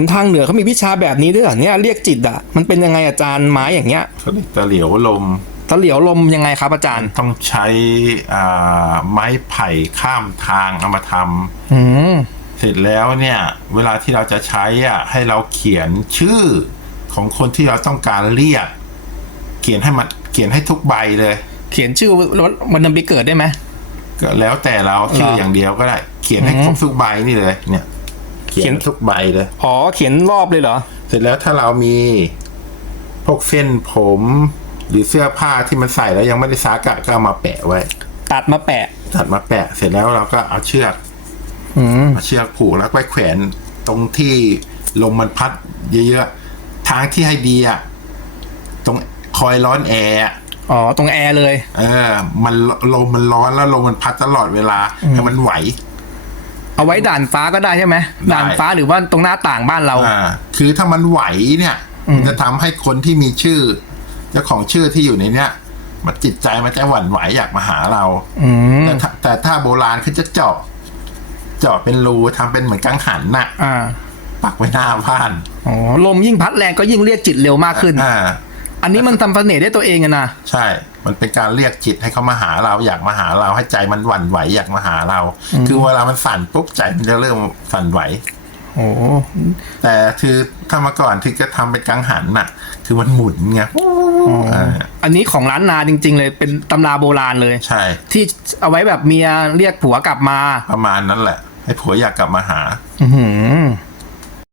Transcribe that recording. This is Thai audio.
ห็นทางเหนือเขามีวิชาแบบนี้ด้วยเหรอเนี่ยเรียกจิตอะมันเป็นยังไงอาจารย์ไม้อย่างเงี้ยเขาเรียกตะเหลียวลมตะเหลียวลมยังไงครับอาจารย์ ต้องใช้อ่าไม้ไผ่ข้ามทางเอามาทำอืมเสร็จแล้วเนี่ย เวลาที่เราจะใช้อะให้เราเขียนชื่อของคนที่เราต้องการเรียก เขียนให้มันเขียนให้ทุกใบเลย เขียนชื่อวันเดือนปีเกิดได้ไหมก็แล้วแต่เราชื่อเหรอออย่างเดียวก็ได้ เขียนให้อืมครบทุกใบนี่เลย เนี่ย เขียนเขียนทุกใบเลย อ๋อ เขียนรอบเลยเหรอ เสร็จแล้วถ้าเรามีพวกเส้นผม หรือเสื้อผ้าที่มันใส่แล้วยังไม่ได้ซักอะก็เอามาแปะไว้ ตัดมาแปะ ตัดมาแปะ เสร็จแล้วเราก็เอาเชือกอืมเอาเชือกผูกแล้วไปแขวนตรงที่ลมมันพัดเยอะๆ ทางที่ให้ดีอะตรงคอยร้อนแอร์อะอ๋อ ตรงแอร์เลย เออ มันลมมันร้อนแล้วลมมันพัดตลอดเวลาให้มันไหว เอาไว้ด่านฟ้าก็ได้ใช่ไหมได้ด่านฟ้าหรือว่าตรงหน้าต่างบ้านเราอ่าคือถ้ามันไหวเนี่ยมันจะทำให้คนที่มีชื่อเจ้าของชื่อที่อยู่ในเนี้ยมันจิตใจมันจะหวั่นไหวอยากมาหาเราอืมแต่ถ้าแต่ถ้าโบราณคือจะเจาะเจาะเป็นรูทำเป็นเหมือนกังหันน่ะอ่าปักไว้หน้าบ้านอ๋อลมยิ่งพัดแรงก็ยิ่งเรียกจิตเร็วมากขึ้นอ่า อันนี้มันทำเสน่ห์ได้ตัวเองอะนะใช่ มันเป็นการเรียกจิตให้เขามาหาเราอยากมาหาเราให้ใจมันหวั่นไหวอยากมาหาเรา คือเวลามันสั่นปุ๊บใจมันจะเริ่มสั่นไหวโอ้แต่คือถ้ามาก่อนที่จะทำเป็นกังหันน่ะ คือมันหมุนไงอ่าอันนี้ของร้านนาจริง ๆ เลยเป็นตำราโบราณเลยใช่ ที่เอาไว้แบบเมียเรียกผัวกลับมา ประมาณนั้นแหละ ให้ผัวอยากกลับมาหา อื้อหือ